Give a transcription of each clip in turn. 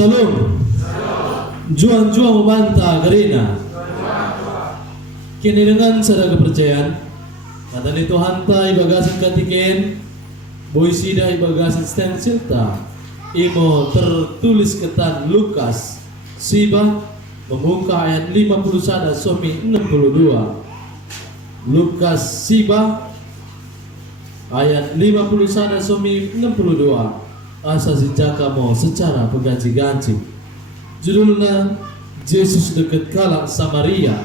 Shalom. Juang-juang membantah karina. Kini dengan sada kepercayaan kata ni Tuhan ta ibagasan katiken boy sida ibagasan stensil ta imo tertulis ketan Lukas siba membuka ayat 51 somi 62. Lukas siba ayat 51 somi 62. Asa sejaka mo secara pengganti-ganti. Judulnya Yesus dekat kalak Samaria.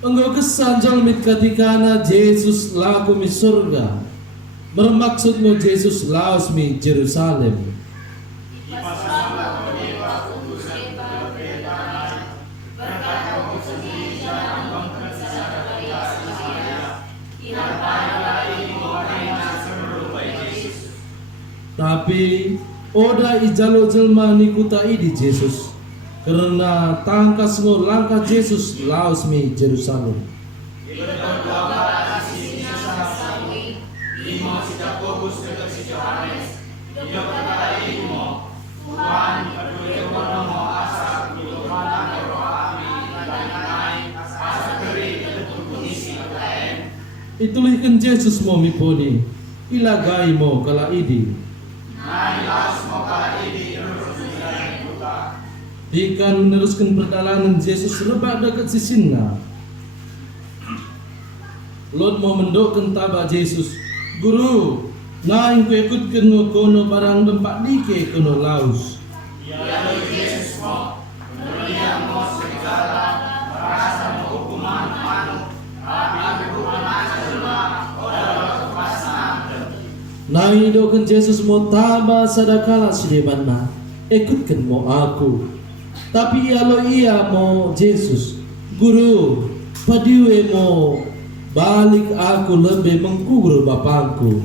Engkau kesan jalmit katikana Yesus laku mi surga. Bermaksud mo Yesus laos mi Jerusalem. Tapi oda ijalo jelma nikutai di Yesus karena tangkas ngo langkah Yesus laos mi Jerusalem. Itulihkan Yesus mo miponi ilagay mo kala idi. Jika meneruskan perjalanan Yesus rebak dekat sisinna. Lot mau mendokkan tabak Yesus. Guru, na ingku ikutkan mo kono barang dempak dike kono laus. Ya Yesus mo, menuriang mo segala merasa mo hukuman manu. Abi hukuman jelma, oda kepasan. Na idokkan Yesus mo taba sadakala sidebanna. Ikutkan mo aku. Tapi kalau ia mau Yesus, Guru, padiwe mo balik aku lebih mengkubur bapakku.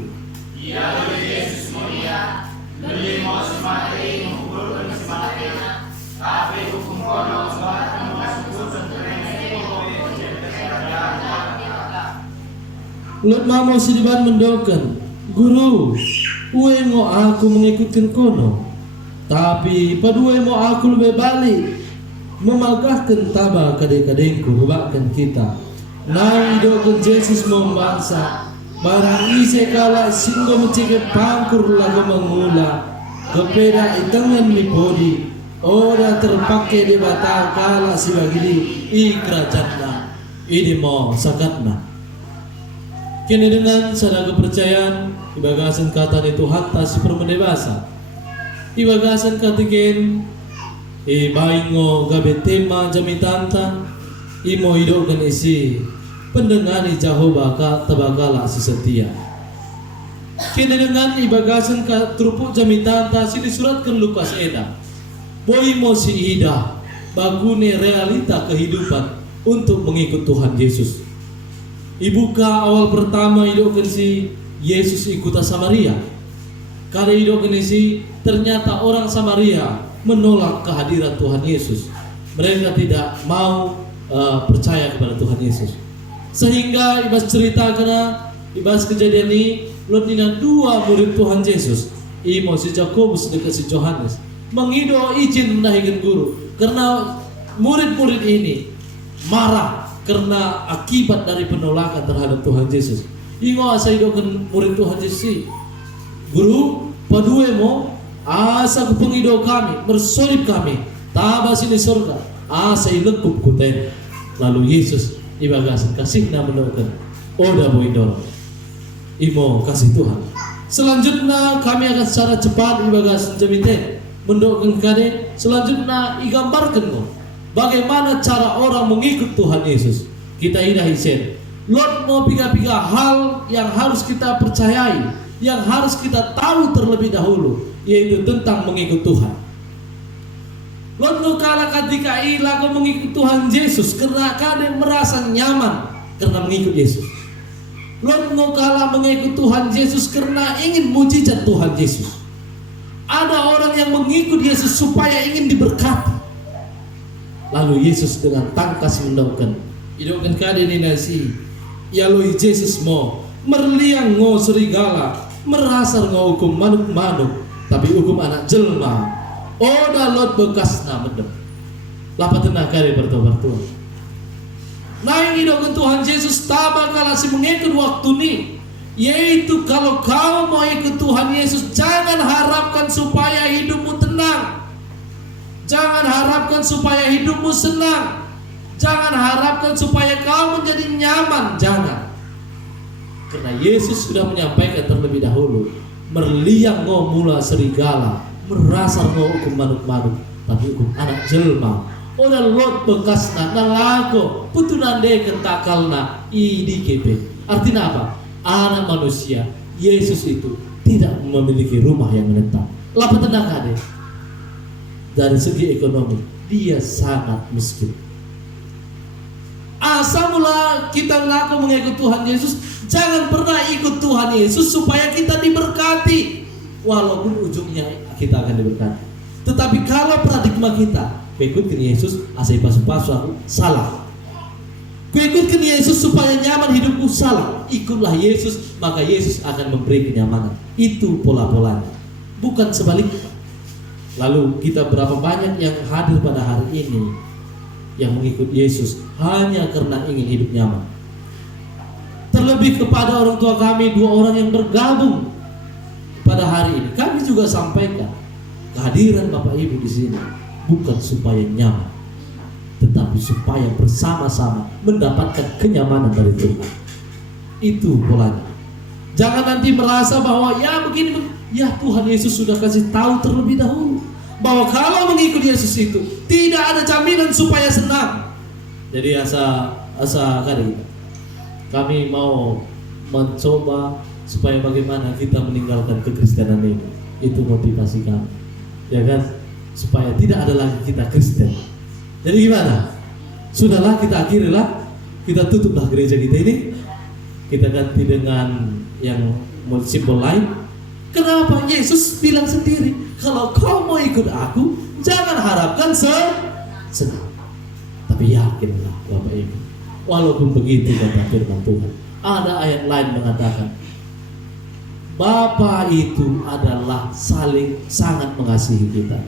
Ya Yesus mulia, beli mau semati menguburkan sematinya, tapi hukum kono semati menguburkan Lot mamo sidiban mendokan, Guru, uwe mo aku mengikutkan kono. Tapi padue mo aku lebih balik memalgahkan taba kadek-kadengku rubahkan kita. Nai doken Yesus membangsa barang ise kala singgo mencegah pangkur lagu mengula kepeda itengan mi podi ora terpakai di batang kala si bagidi i kerajatna ini mo sakatna. Kini dengan sada kepercayaan ibagasan kata ni Tuhan tas permendebasa. Ibagasan katiken baingo gabe tema jamitanta imo idokan isi pendengani Jehovah ka tabakala si setia. Kini dengan ibagasan ka trupuk jamitanta si disuratkan Lukas eda. Boy mo si ida bagune realita kehidupan untuk mengikut Tuhan Yesus. Ibuka awal pertama idokan si Yesus ikuta Samaria. Kada idokan isi ternyata orang Samaria menolak kehadiran Tuhan Yesus. Mereka tidak mau percaya kepada Tuhan Yesus. Sehingga ibas cerita karena ibas kejadian ini lotina dua murid Tuhan Yesus. Imo si Jakobus dekat si Yohanes mengido izin mendahikan guru karena murid-murid ini marah karena akibat dari penolakan terhadap Tuhan Yesus. Ingo asa idokan murid Tuhan Yesus. Guru, padue mo asa kepengido kami, bersolib kami, tabas ini surga, asa ilekup kuten. Lalu Yesus ibagasan kasihna mendoakan, oda boindor, imo kasih Tuhan. Selanjutnya kami akan secara cepat ibagasan jamiten mendoakan kade. Selanjutnya igambarkan mo bagaimana cara orang mengikut Tuhan Yesus. Kita idah isen. Lot mau piga-piga hal yang harus kita percayai, yang harus kita tahu terlebih dahulu, yaitu tentang mengikut Tuhan. Lalu kala ketika ilago mengikut Tuhan Yesus karena kalian merasa nyaman karena mengikut Yesus. Lalu kala mengikut Tuhan Yesus karena ingin mujizat Tuhan Yesus. Ada orang yang mengikut Yesus supaya ingin diberkati. Lalu Yesus dengan tangkas mendoakan, idokan kalian ini nasi, ya lo Yesus mo merliang ngo serigala merasa hukum manuk-manuk, tapi hukum anak jelma. Oda lot bekas na mendem. Lapa tenaga dari bertobat Tuhan. Naik idokun Tuhan Yesus tabak kalau si mengikut waktu ini. Yaitu kalau kau mau ikut Tuhan Yesus, jangan harapkan supaya hidupmu tenang. Jangan harapkan supaya hidupmu senang. Jangan harapkan supaya kau menjadi nyaman. Jangan. Karena Yesus sudah menyampaikan terlebih dahulu. Merliang ngo mula serigala, merasar ngo hukum manuk-manuk, tapi hukum anak jelma. Oda lot bekas na nalago putunande kentakalna IDKP. Artinya apa? Anak manusia Yesus itu tidak memiliki rumah yang menetap. Lapa tenang deh. Dari segi ekonomi dia sangat miskin. Asal mula kita ngaku mengikut Tuhan Yesus, jangan pernah ikut Tuhan Yesus supaya kita diberkati. Walaupun ujungnya kita akan diberkati. Tetapi kalau paradigma kita ikutkan Yesus, asal pasu-pasu aku salah. Ikutkan Yesus supaya nyaman hidupku, salah. Ikutlah Yesus, maka Yesus akan memberi kenyamanan. Itu pola-polanya, bukan sebaliknya. Lalu kita berapa banyak yang hadir pada hari ini yang mengikut Yesus hanya karena ingin hidup nyaman. Terlebih kepada orang tua kami, 2 orang yang bergabung pada hari ini, kami juga sampaikan kehadiran Bapak Ibu di sini bukan supaya nyaman, tetapi supaya bersama-sama mendapatkan kenyamanan dari Tuhan. Itu polanya. Jangan nanti merasa bahwa ya begini, ya Tuhan Yesus sudah kasih tahu terlebih dahulu bahwa kalau mengikut Yesus itu tidak ada jaminan supaya senang. Jadi asa kami mau mencoba supaya bagaimana kita meninggalkan kekristenan ini. Itu motivasi kami, ya kan? Supaya tidak ada lagi kita Kristen. Jadi gimana? Sudahlah, kita akhirilah, kita tutuplah gereja kita ini, kita ganti dengan yang simbol lain. Kenapa? Yesus bilang sendiri, kalau kau mau ikut aku, jangan harapkan senang, tapi yakinlah Bapak Ibu. Walaupun begitu kata firman Tuhan, ada ayat lain mengatakan Bapa itu adalah sangat mengasihi kita.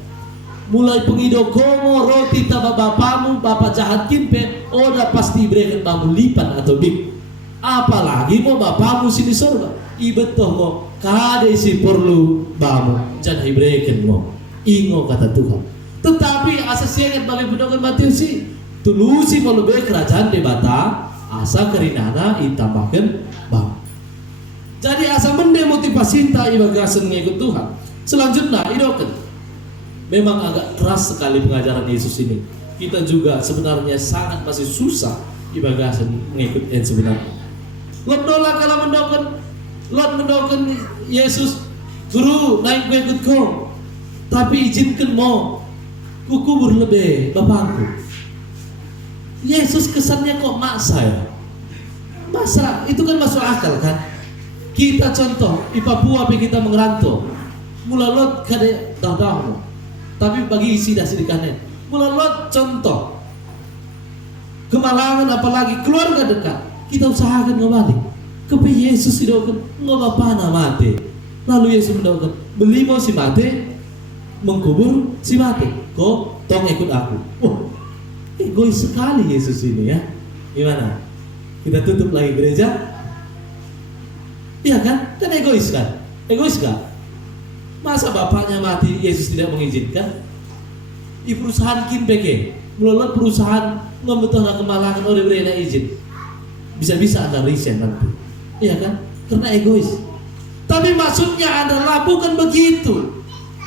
Mulai pengido komo roti taba bapamu, bapa jahat kimpe, oda pasti berikan kamu lipat atau bib. Apalagi mau bapamu sini surga, ibetoh mo kade si perlu bamu, jangan iberikan mo. Ingo kata Tuhan. Tetapi asa siangat bagi pendokan Matius si tulusi mau lebih kerajaan di bata, asa kerinana itambahkan bam. Jadi asa mendemotivasi ta ibagasan mengikut Tuhan. Selanjutnya idoken. Memang agak keras sekali pengajaran Yesus ini. Kita juga sebenarnya sangat masih susah ibagasan mengikut yang sebenarnya. Lot nolak kalau mendoakan Yesus, guru naik ikut kau, tapi izinkan mau kukubur lebih bapakku. Yesus kesannya kok maksa ya? Masa itu kan masuk akal kan? Kita contoh di Papua kita mengerantau, mula lot kade dah. Tapi bagi isi dah sedikahnya, mula lot contoh kemalangan apalagi keluarga dekat, kita usahakan kembali. Kepe Yesus didoakan ngobapana mati. Lalu Yesus mendoakan beli mau si mati, mengkubur si mati. Kok tong ikut aku. Oh, egois sekali Yesus ini ya. Gimana? Kita tutup lagi gereja? Iya kan? Kan egois kan? Egois kan? Masa bapaknya mati Yesus tidak mengizinkan? Di perusahaan Kimpeke, melalui perusahaan ngebetul kemalangan oleh berena izin. Bisa-bisa Anda resign nanti. Iya kan? Karena egois. Tapi maksudnya adalah bukan begitu.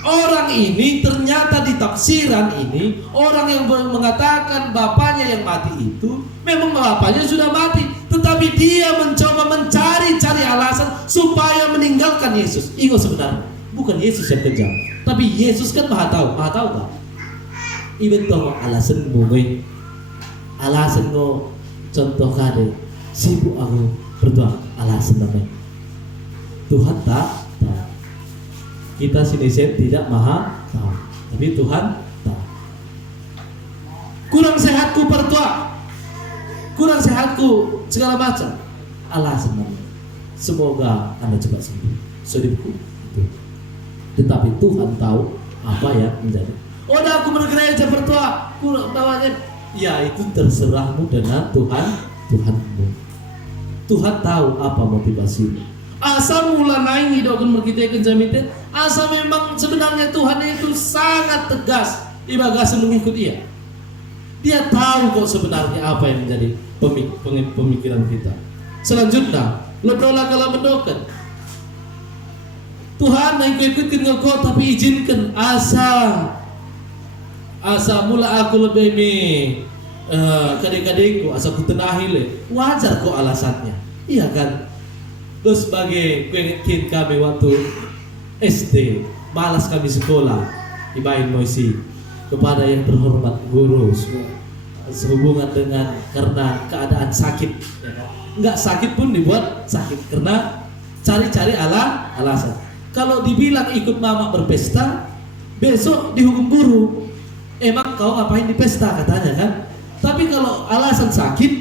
Orang ini ternyata di tafsiran ini, orang yang mengatakan bapaknya yang mati itu memang bapaknya sudah mati, tetapi dia mencoba mencari alasan supaya meninggalkan Yesus. Itu sebenarnya bukan Yesus yang kejam, tapi Yesus kan maha tahu tak? Ibu tahu alasan gue, alasan gue contoh kade sibuk aku berdoa, alasan namanya Tuhan tak. Kita sineset tidak maha tahu, tapi Tuhan tahu. Kurang sehatku berdoa, kurang sehatku segala macam, alasan namanya. Semoga Anda cepat sembuh. sedihku itu. Tetapi Tuhan tahu apa yang menjadi. Oh, dah aku bergereja bertua, aku tawakan. Ya, itu terserahmu dengan Tuhanmu. Tuhan tahu apa motivasimu. Asa mula naik hidupkan berkita jamitin. Asa memang sebenarnya Tuhan itu sangat tegas ibagasi mengikuti dia. Dia tahu kok sebenarnya apa yang menjadi pemikiran kita. Selanjutnya, ledola kalau mendokan. Tuhan ikut-ikutkan kau tapi izinkan asa mula aku lebih kadek-kadekku asa ku tenahi le. Wajar kok alasannya. Iya kan? Terus sebagai kuingetin kami waktu SD, malas kami sekolah ibain moisi kepada yang terhormat guru sehubungan dengan karena keadaan sakit, ya kan? Enggak sakit pun dibuat sakit karena cari-cari alasan. Kalau dibilang ikut mama berpesta, besok dihukum guru. Emang kau ngapain di pesta katanya kan? Tapi kalau alasan sakit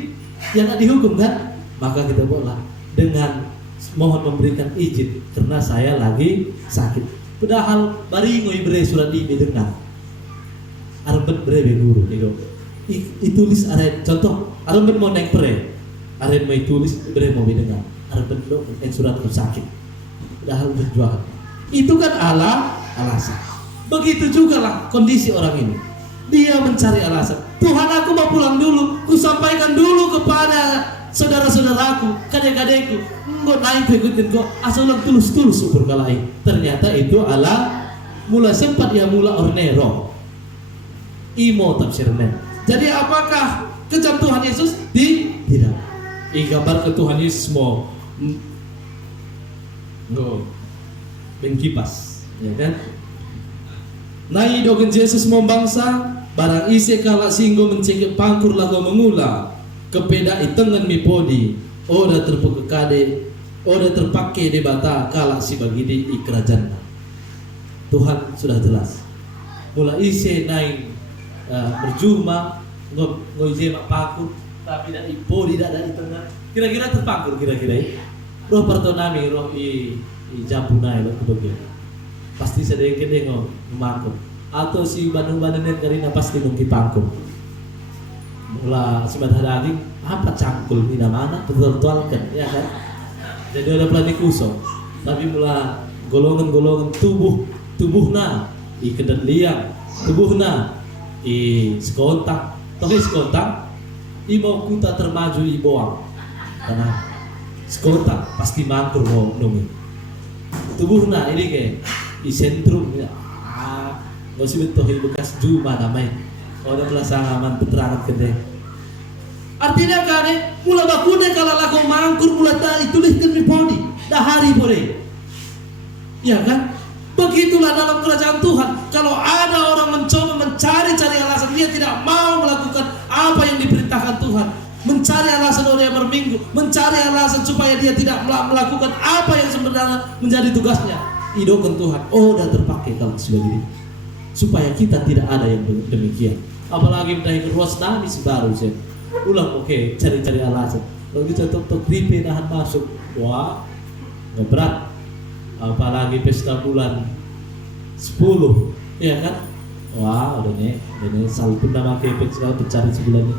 yang nggak dihukum kan, maka kita boleh dengan mohon memberikan izin karena saya lagi sakit. Padahal bari ngoi bre surat di dengar. Arbet bre guru gitu. Itulis are contoh arbet mau naik bre. Are mau tulis bre mau dengar. Arbet lo yang surat sakit. Padahal berjuang. Itu kan alasan. Begitu juga lah kondisi orang ini. Dia mencari alasan. Tuhan, aku mau pulang dulu. Ku sampaikan dulu kepada saudara-saudaraku, kadek-kadekku. Engkau naik ikutin kau. Asal lang tulus-tulus ukur kalai. Ternyata itu mula sempat ya mula ornero. Imo tafsirnya. Jadi apakah kejam Tuhan Yesus? Tidak. Gambar ke Tuhan Yesus mau bengkipas, ya kan? Nai dogen Yesus membangsa barang isi kala singgo mencengkep pangkur lagu mengula kepeda itengan mi podi oda terpekekade oda terpakai di bata kala si bagi di kerajaan. Tuhan sudah jelas. Mula isi nai berjuma ngoje mak pangkur tapi dari podi dari tengah kira-kira terpangkur kira-kira. Roh pertonami roh i jampunai lo kebagian. Pasti sedikit dengo mangkuk atau si bandung-bandung yang karina pasti nungki pangkuk. Mula si badhadaging apa cangkul di mana betul-betul kan ya kan. Jadi ada pelani kusok tapi mula golongan-golongan tubuhna i kedan liang tubuhna i sekontak tapi sekontak i mau kuta termaju i boang karena sekontak pasti mangkur mau nungi tubuhna ini kayak di sentrum ya. Gak sih betul bekas juma namanya. Orang pelasangan peterangan gede. Artinya kan mula bakune kalau lagu mangkur mula tadi tuliskan di podi dah hari boleh. Ya kan? Begitulah dalam kerajaan Tuhan. Kalau ada orang mencoba mencari-cari alasan dia tidak mau melakukan apa yang diperintahkan Tuhan, mencari alasan orang yang berminggu, mencari alasan supaya dia tidak melakukan apa yang sebenarnya menjadi tugasnya. Idokan Tuhan, udah terpakai kalau sebagai ini. Supaya kita tidak ada yang demikian. Apalagi mendahi ruas nami baru sih. Ulang oke, cari-cari alasan. Kalau kita tok gripe nahan masuk, wah, nggak berat. Apalagi pesta bulan 10, ya kan? Wah, udah nih salpun nama kepek segala pencari sebulan ini.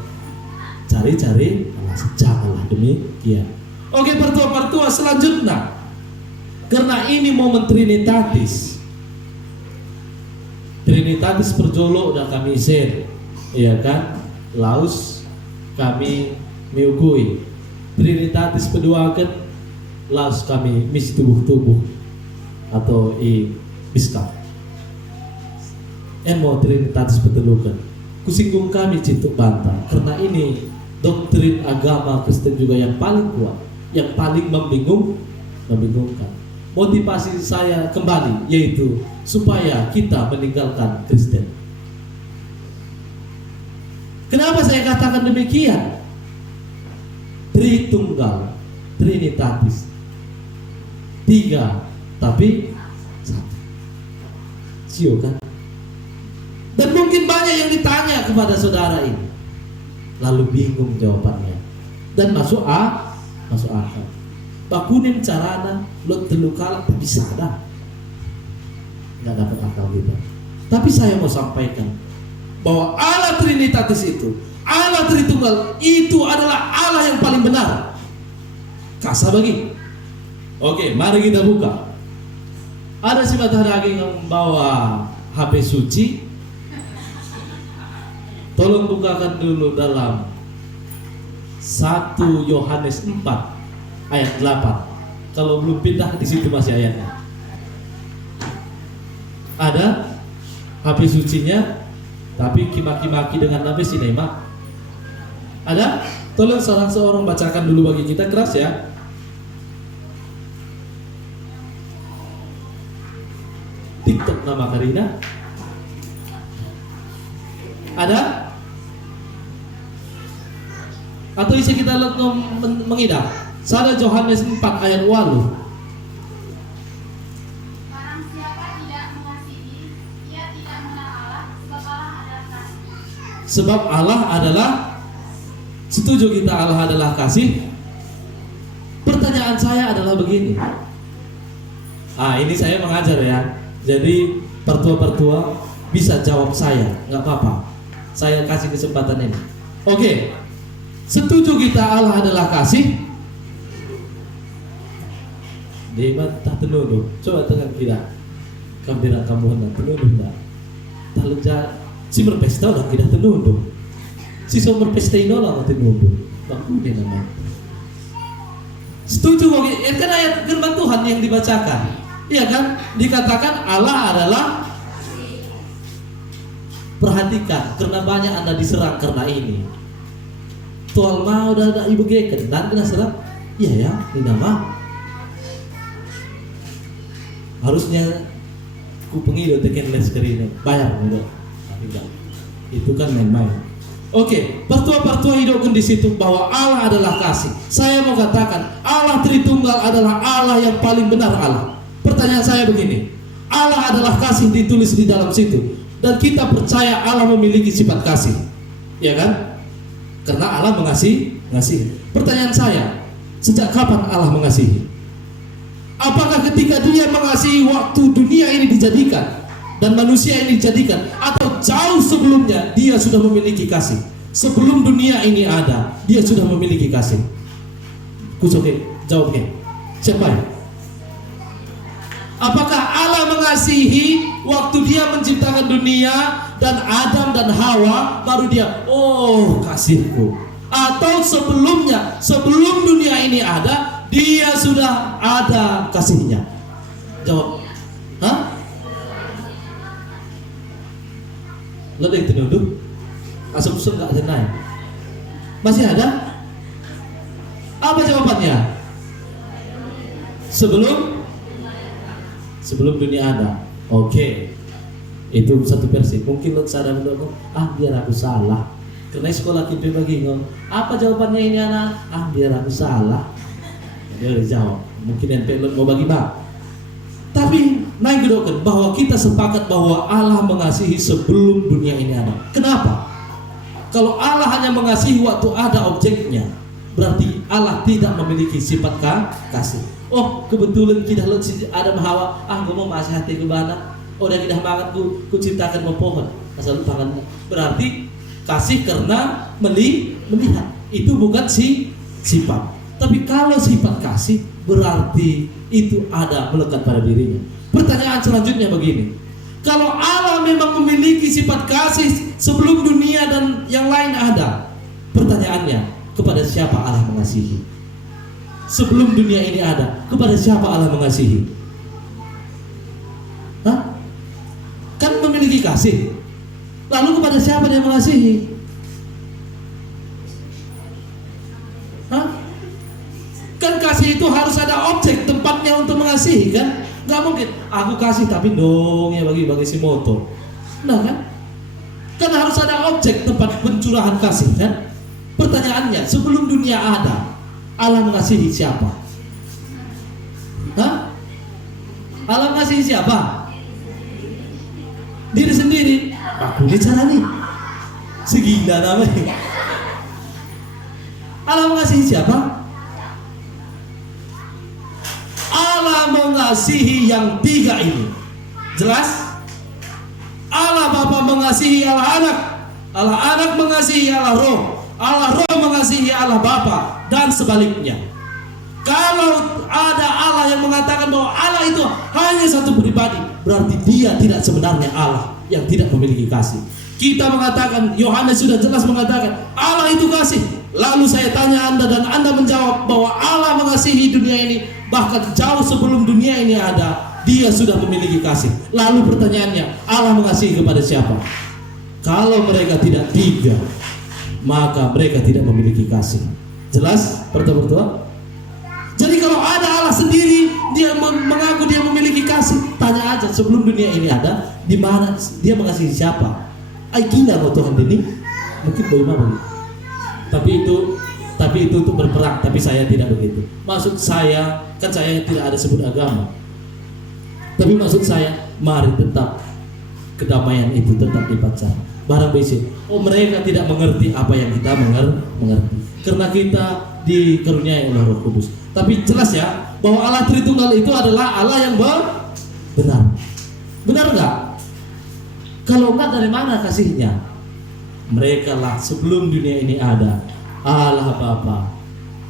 Cari-cari alasan janganlah demikian. Oke, pertua selanjutnya. Karena ini momen Trinitatis perjolo udah kami share, ya kan? Laus kami miukui Trinitatis peduakan, laus kami mis tubuh atau biskap. Emo Trinitatis petelukan. Kusinggung kami cituk bantah karena ini doktrin agama Kristen juga yang paling kuat, yang paling membingungkan. Motivasi saya kembali yaitu supaya kita meninggalkan Kristen. Kenapa saya katakan demikian? Tritunggal, Trinitatis, 3 tapi 1. Sio kan? Dan mungkin banyak yang ditanya kepada saudara ini, lalu bingung jawabannya dan masuk akal. Bakunin carana lo telu kala bisa dah. Nggak dapat akal kita. Tapi saya mau sampaikan bahwa Allah Trinitatis itu, Allah Tritunggal itu adalah Allah yang paling benar. Kasa bagi. Oke, mari kita buka. Ada si mata daging yang membawa HP suci. Tolong bukakan dulu dalam 1 Yohanes 4 ayat 8. Kalau belum pindah di situ masih ayatnya. Ada HP sucinya, tapi maki-maki dengan Nabi Sinema. Ada? Tolong salah seorang bacakan dulu bagi kita, keras ya. TikTok nama Karina. Ada? Atau bisa kita lihat mengidah. 1 Yohanes 4 ayat 8. Barang siapa tidak mengasihi, ia tidak mengenal Allah, sebab Allah adalah kasih. Sebab Allah adalah, setuju kita Allah adalah kasih. Pertanyaan saya adalah begini. Ini saya mengajar ya. Jadi pertua-pertua bisa jawab saya, nggak apa-apa. Saya kasih kesempatan ini. Oke. Setuju kita Allah adalah kasih? Di mata tenunu. Coba tengah kita. Kamu bilang kamu hendak tenunu enggak? Talja si berpesta udah tidak tenunu. Si sumber pesta ini orang tenunu. Bagus dia nama. Setuju bagi? Kan ayat firman Tuhan yang dibacakan. Iya kan? Dikatakan Allah adalah. Perhatikan, karena banyak Anda diserang karena ini. Tual mau udah ada ibu geken dan kena serang. Iya ya, ini nama. Harusnya ku pengido teken les kerina bayar enggak? Tapi enggak. Itu kan main-main. Oke, pertua-pertua hidupkan di situ bahwa Allah adalah kasih. Saya mau katakan, Allah Tritunggal adalah Allah yang paling benar Allah. Pertanyaan saya begini, Allah adalah kasih ditulis di dalam situ. Dan kita percaya Allah memiliki sifat kasih, ya kan? Karena Allah mengasihi. Pertanyaan saya, sejak kapan Allah mengasihi? Apakah ketika Dia mengasihi waktu dunia ini dijadikan dan manusia ini dijadikan, atau jauh sebelumnya Dia sudah memiliki kasih? Sebelum dunia ini ada, Dia sudah memiliki kasih. Kusoke, jawabnya. Siapa ya? Apakah Allah mengasihi waktu Dia menciptakan dunia dan Adam dan Hawa, baru Dia, oh kasihku? Atau sebelumnya, sebelum dunia ini ada, Dia sudah ada kasihnya? Jawab. Hah? Lo ada yang tenuduk? Asal-usul gak ada. Masih ada? Apa jawabannya? Sebelum dunia ada. Oke. Itu satu versi. Mungkin lo sadar dulu, biar aku salah. Karena sekolah kita bagi ngomong, apa jawabannya ini anak? Biar aku salah. Dia udah jawab. Mungkin yang pelot mau bagi bang. Tapi naik gedokan bahwa kita sepakat bahwa Allah mengasihi sebelum dunia ini ada. Kenapa? Kalau Allah hanya mengasihi waktu ada objeknya, berarti Allah tidak memiliki sifat kasih. Oh, kebetulan kita lihat si Adam Hawa, gue mau masih hati ke mana? Oh, udah kita makan, ku ciptakan mau pohon, asal tangan. Berarti kasih karena melihat. Itu bukan sifat. Tapi kalau sifat kasih, berarti itu ada melekat pada dirinya. Pertanyaan selanjutnya begini. Kalau Allah memang memiliki sifat kasih sebelum dunia dan yang lain ada, pertanyaannya, kepada siapa Allah mengasihi? Sebelum dunia ini ada, kepada siapa Allah mengasihi? Hah? Kan memiliki kasih. Lalu kepada siapa Dia mengasihi? Hah? Kan kasih itu harus ada objek tempatnya untuk mengasihi kan? Gak mungkin aku kasih tapi dong ya bagi si motor. Nah kan? Kan harus ada objek tempat pencurahan kasih kan? Pertanyaannya, sebelum dunia ada, Allah mengasihi siapa? Hah? Allah mengasihi siapa? Diri sendiri. Aku bicara nih. Segila namanya. Allah mengasihi siapa? mengasihi yang tiga ini. Jelas? Allah Bapa mengasihi Allah Anak, Allah Anak mengasihi Allah Roh, Allah Roh mengasihi Allah Bapa, dan sebaliknya. Kalau ada Allah yang mengatakan bahwa Allah itu hanya satu pribadi, berarti dia tidak sebenarnya Allah yang tidak memiliki kasih. Kita mengatakan, Yohanes sudah jelas mengatakan Allah itu kasih. Lalu saya tanya Anda dan Anda menjawab bahwa Allah mengasihi dunia ini, bahkan jauh sebelum dunia ini ada, dia sudah memiliki kasih. Lalu pertanyaannya, Allah mengasihi kepada siapa? Kalau mereka tidak tiga, maka mereka tidak memiliki kasih. Jelas? Pertama-tama. Jadi kalau ada Allah sendiri, dia mengaku dia memiliki kasih, tanya aja sebelum dunia ini ada, di mana dia mengasihi siapa? Ay gila kok Tuhan ini, mungkin bagaimana? Tapi itu untuk berperang, tapi saya tidak begitu. Maksud saya, kan saya tidak ada sebut agama. Tapi maksud saya, mari tetap kedamaian itu tetap dipacar. Barang basic. Oh, mereka tidak mengerti apa yang kita mengerti. Karena kita dikaruniai oleh Roh Kudus. Tapi jelas ya, bahwa Allah Tritunggal itu adalah Allah yang benar. Benar enggak? Kalau enggak, dari mana kasihnya? Mereka lah sebelum dunia ini ada, Allah Bapa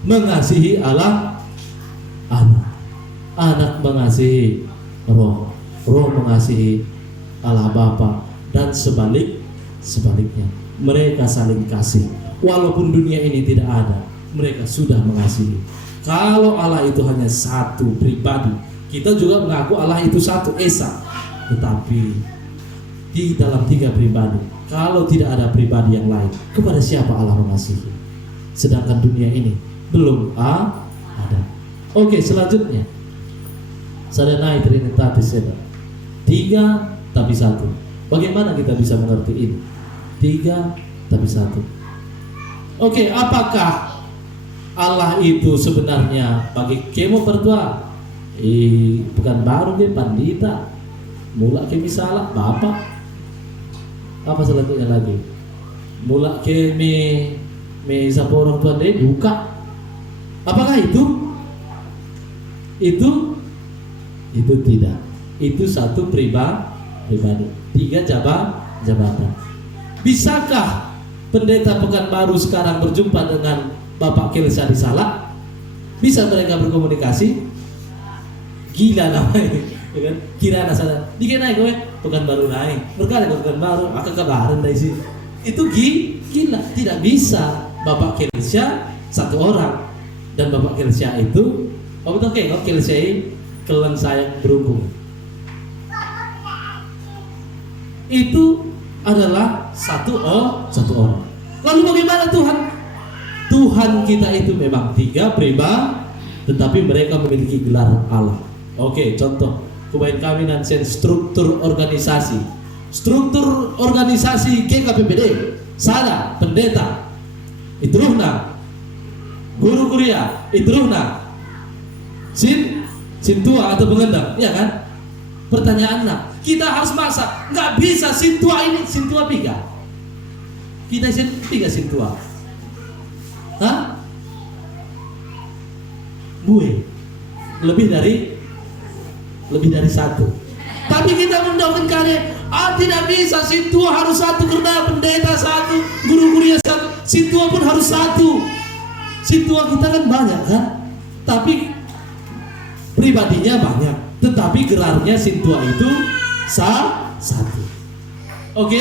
mengasihi Allah Anak, Anak mengasihi Roh, Roh mengasihi Allah Bapa, dan sebaliknya. Mereka saling kasih. Walaupun dunia ini tidak ada, mereka sudah mengasihi. Kalau Allah itu hanya satu pribadi, kita juga mengaku Allah itu satu Esa, tetapi di dalam tiga pribadi, kalau tidak ada pribadi yang lain, kepada siapa Allah mengasihi? Sedangkan dunia ini belum ada. Oke, selanjutnya Sadana Trinitatis Seda. Tiga tapi satu. Bagaimana kita bisa mengerti ini? Tiga tapi satu. Oke, apakah Allah itu sebenarnya bagi kemo pertua? Bukan baru dia pandita. Mula ke misalnya Bapak. Apa selanjutnya lagi? Mula ke me sapa orang tua dia duka. Apakah itu? Itu tidak. Itu satu pribadi. Tiga jabatan. Bisakah pendeta Pekanbaru sekarang berjumpa dengan Bapak Kelsa di Salak? Bisa mereka berkomunikasi? Gila namanya. Kan? Kira nasada, dikit naik gue, Pekanbaru naik, berkali Pekanbaru, akan kabaran dari sini. Itu gila, tidak bisa. Bapak Kelsa satu orang, dan Bapak Kelsa itu, betul Kelsa kelang sayang berhubung. Itu adalah satu orang. Lalu bagaimana Tuhan? Tuhan kita itu memang tiga pribadi, tetapi mereka memiliki gelar Allah. Oke, contoh. Kubain kami nanti struktur organisasi GKPPD, sada pendeta itruhna, guru kuliah itruhna, sintua atau pengendang, ya kan? Pertanyaannya, kita harus masak, nggak bisa sintua ini sintua tiga, kita tiga sintua, hah? Bue lebih dari satu. Tapi kita mendapatkan kalian, tidak bisa, sintua harus satu karena pendeta satu, guru kuliah satu, sintua pun harus satu. Sintua kita kan banyak kan, tapi pribadinya banyak, tetapi gelarnya sintua itu satu. Oke,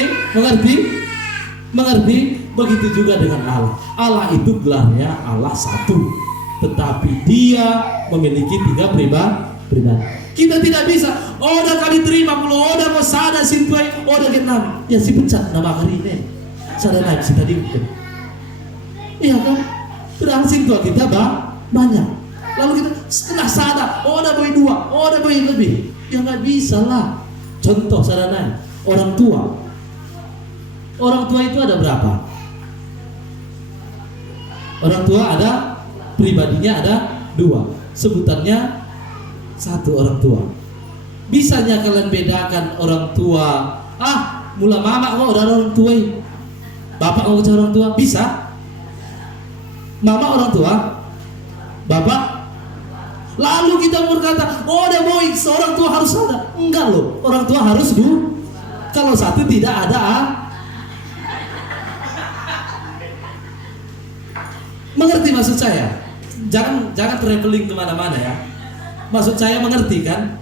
mengerti? Begitu juga dengan Allah. Allah itu gelarnya Allah satu, tetapi dia memiliki tiga pribadi. Kita tidak bisa, udah kali terima kalau udah mau sada sintuai, udah kenal, ya si pecat nama hari ini, sada naik si tadi mungkin, iya kan? Padahal sintua kita banyak, lalu kita setelah sada, udah boleh dua, udah boleh lebih, ya nggak bisa lah. Contoh sada naik, orang tua itu ada berapa? Orang tua ada, pribadinya ada dua, sebutannya satu orang tua. Bisanya kalian bedakan orang tua? Mula mama kok udah orang tua, bapak kok orang tua? Bisa? Mama orang tua, bapak Lalu kita berkata, oh dia boy, seorang tua harus ada. Enggak loh, orang tua harus dua. Kalau satu tidak ada Mengerti maksud saya? Jangan traveling kemana-mana ya. Maksud saya mengerti kan?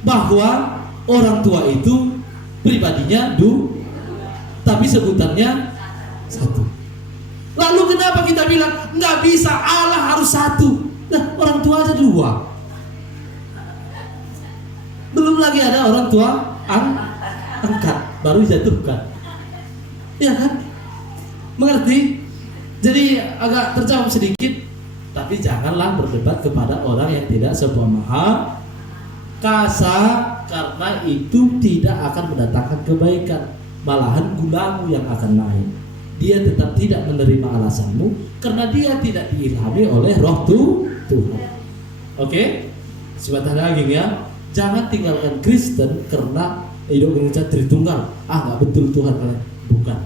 Bahwa orang tua itu pribadinya tapi sebutannya satu. Lalu kenapa kita bilang nggak bisa, Allah harus satu? Nah, orang tua aja dua. Belum lagi ada orang tua angkat, baru dijatuhkan. Ya kan? Mengerti? Jadi agak terjawab sedikit, tapi janganlah berdebat kepada orang yang tidak sepemahaman kasar, karena itu tidak akan mendatangkan kebaikan, malahan gunamu yang akan naik. Dia tetap tidak menerima alasanmu karena dia tidak diilhami oleh roh Tuhan. Oke? Sebatang daging ya. Jangan tinggalkan Kristen karena hidup mengucap Tritunggal. Nggak betul Tuhan kalian. Bukan.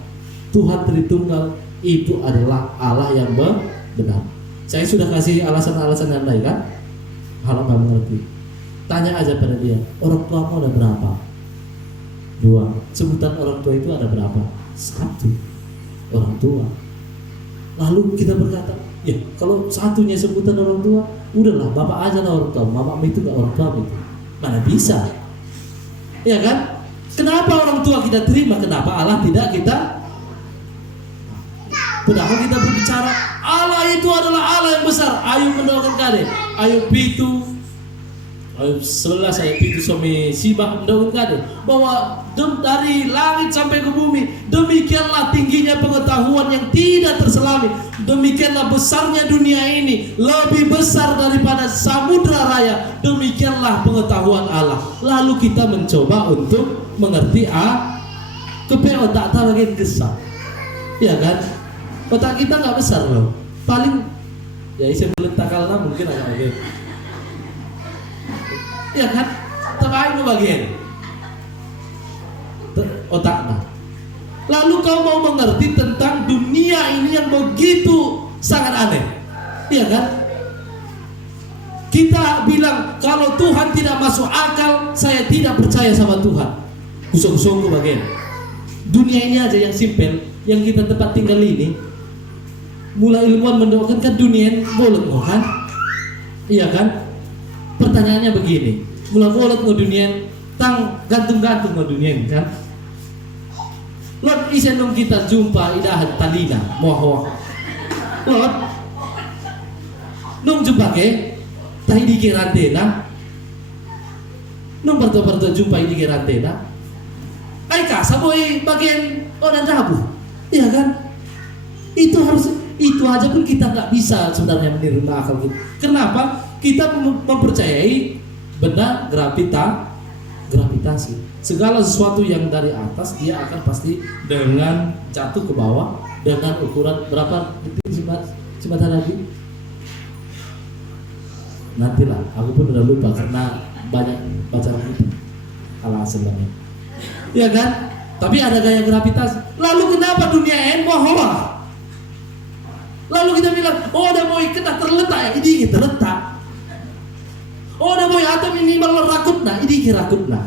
Tuhan Tritunggal itu adalah Allah yang benar. Saya sudah kasih alasan-alasan yang lain kan? Kalau nggak mengerti, tanya aja pada dia, orang tuamu ada berapa? 2. Sebutan orang tua itu ada berapa? 1. Orang tua. Lalu kita berkata, ya kalau satunya sebutan orang tua, udahlah bapak aja lah orang tua, mamamu itu gak orang tua itu. Mana bisa? Ya kan? Kenapa orang tua kita terima? Kenapa Allah tidak kita? Padahal kita berbicara Allah itu adalah Allah yang besar. Ayub mendoakan kade. Ayub 11 ayat 7 sampai Sibah mendoakan kade bahwa dari langit sampai ke bumi demikianlah tingginya pengetahuan yang tidak terselami, demikianlah besarnya dunia ini, lebih besar daripada samudra raya, demikianlah pengetahuan Allah. Lalu kita mencoba untuk mengerti kepe otak tak bagian besar, ya kan? Otak kita nggak besar loh, paling ya isi meletakkan lah mungkin agak bagian, ya kan? Terbaik bagian otaknya. Lalu kau mau mengerti tentang dunia ini yang begitu sangat aneh, iya kan? Kita bilang kalau Tuhan tidak masuk akal, saya tidak percaya sama Tuhan. Usung-usung bagian. Dunia ini aja yang simpel, yang kita tempat tinggal ini. Mulai ilmuwan mendoakan kan dunia boleh kan? Iya kan? Pertanyaannya begini, mulai boleh mau dunia tang gantung-gantung mau dunia ini kan? Lord isenong kita jumpa idahan talina moho. Lord nung jumpa ke tahi di kirantena. Nung parto-parto jumpa di kirantena. Ay kasa boy bagian orang rabu. Iya kan? Itu aja pun kita nggak bisa sebenarnya meniru akal kita. Kenapa? Kita mempercayai benda gravitasi. Segala sesuatu yang dari atas dia akan pasti dengan jatuh ke bawah dengan ukuran berapa detik jembatan lagi? Nantilah, aku pun udah lupa karena banyak baca itu alasannya. Ya kan? Tapi ada gaya gravitasi. Lalu kenapa dunia ini bahwa? Lalu kita bilang, oh ada boy kena terletak ya, ini terletak. Oh ada boy atom ini malah rakutna, ini rakutna.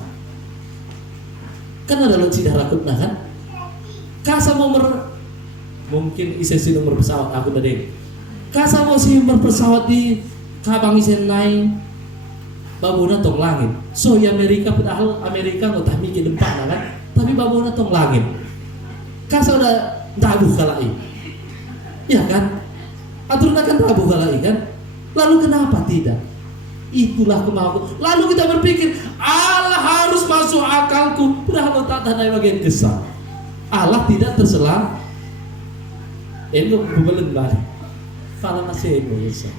Kan ada tidak rakutna kan? Kasa mau mungkin isi nomor pesawat aku tadi. Kasa mau si pesawat di kabang isen naik babona tong langit. So ya Amerika padahal Amerika nggak tahu mikir depan kan? Tapi babona tong langit. Kasa udah tabuh kalai. Ya kan? Aturan akan tabuh kalai kan? Lalu kenapa tidak? Itulah kemauan. Lalu kita berpikir Allah harus masuk akalku. Padahal tak ada bagian kesal. Allah tidak terselang. Ini bukan balik. Kalau masih bisa.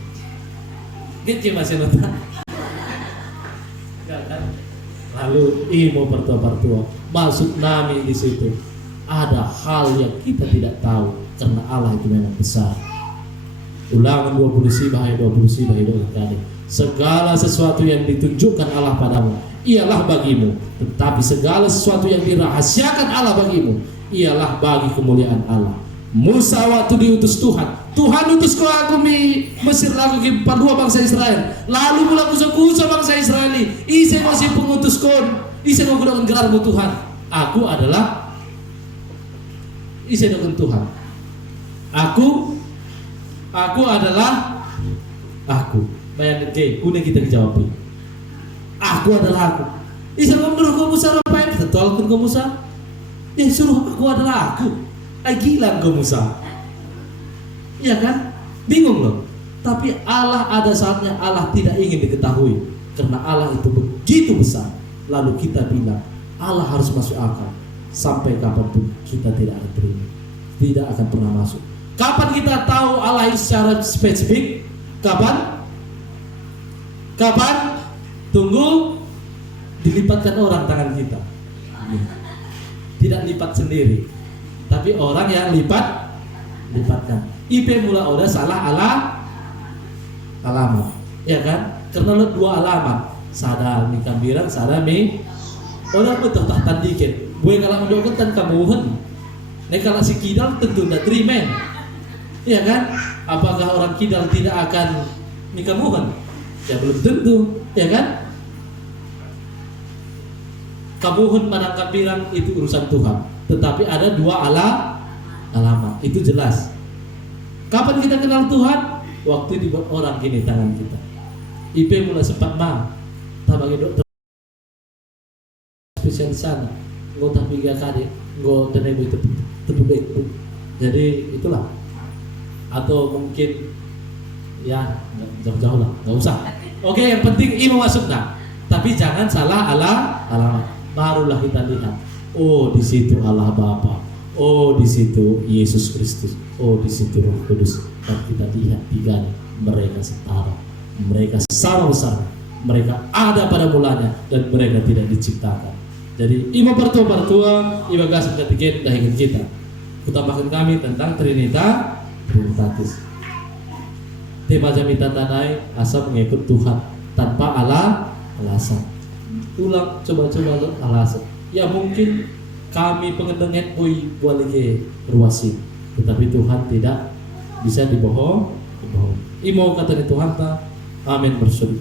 Gitu masih nota. Kan? Lalu imo pertua. Maksud nami di situ ada hal yang kita tidak tahu karena Allah itu memang besar. Ulangan 20 ayat 20 ayat segala sesuatu yang ditunjukkan Allah padamu ialah bagimu, tetapi segala sesuatu yang dirahasiakan Allah bagimu ialah bagi kemuliaan Allah. Musa waktu diutus Tuhan utus ko aku mi Mesir lagu ke dua bangsa Israel. Lalu mula kusa bangsa Israel ini. Ise ko si pengutus kon. Ise ko gunakan gelarmu Tuhan. Aku adalah ise dengan Tuhan. Aku adalah aku. Bayangin ke, kuning kita dijawab. Aku adalah aku. Ise ko menurut ko Musa apa yang tertolak ko Musa? Suruh aku adalah aku. Gila kau Musa. Iya kan? Bingung loh. Tapi Allah ada saatnya Allah tidak ingin diketahui. Karena Allah itu begitu besar. Lalu kita bilang Allah harus masuk akal. Sampai kapanpun kita tidak akan terima. Tidak akan pernah masuk. Kapan kita tahu Allah itu secara spesifik? Kapan? Tunggu dilipatkan orang tangan kita. Tidak lipat sendiri, tapi orang yang lipatkan. IP mula udah salah alamat, ya kan? Karena lo dua alamat, sada mi kambiran, sada mi orang betul tahtan dikit. Gue kalau mendokukan kamuhun, nek kalau si kidal tentu tidak terima, ya kan? Apakah orang kidal tidak akan mi kamuhun? Ya belum tentu, ya kan? Kamuhun manang kambiran itu urusan Tuhan. Tetapi ada dua alamat, itu jelas. Kapan kita kenal Tuhan? Waktu dibuat orang gini tangan kita. IP mulai sempat tabagi dokter spesialis sana. Nggak tak tiga kali, nggak tenebu itu baik. Jadi itulah. Atau mungkin ya jauh-jauh lah, nggak usah. Oke, yang penting ini masuk nah. Tapi jangan salah alamat. Barulah kita lihat. Oh, di situ Allah Bapa. Oh, di situ Yesus Kristus. Oh, di situ Roh Kudus. Dan kita lihat tiga mereka setara. Mereka sama besar. Mereka ada pada mulanya dan mereka tidak diciptakan. Jadi ima partua ima gas ketiga dahingan kita. Kutambahkan kami tentang Trinitatis. Tema jamitan tanai asal mengikut Tuhan tanpa alasan. Ulang coba alasan. Ya mungkin kami pengedengan boleh ruasi, tetapi Tuhan tidak bisa dibohong. Imo kata Tuhan ta, amin bersyukur.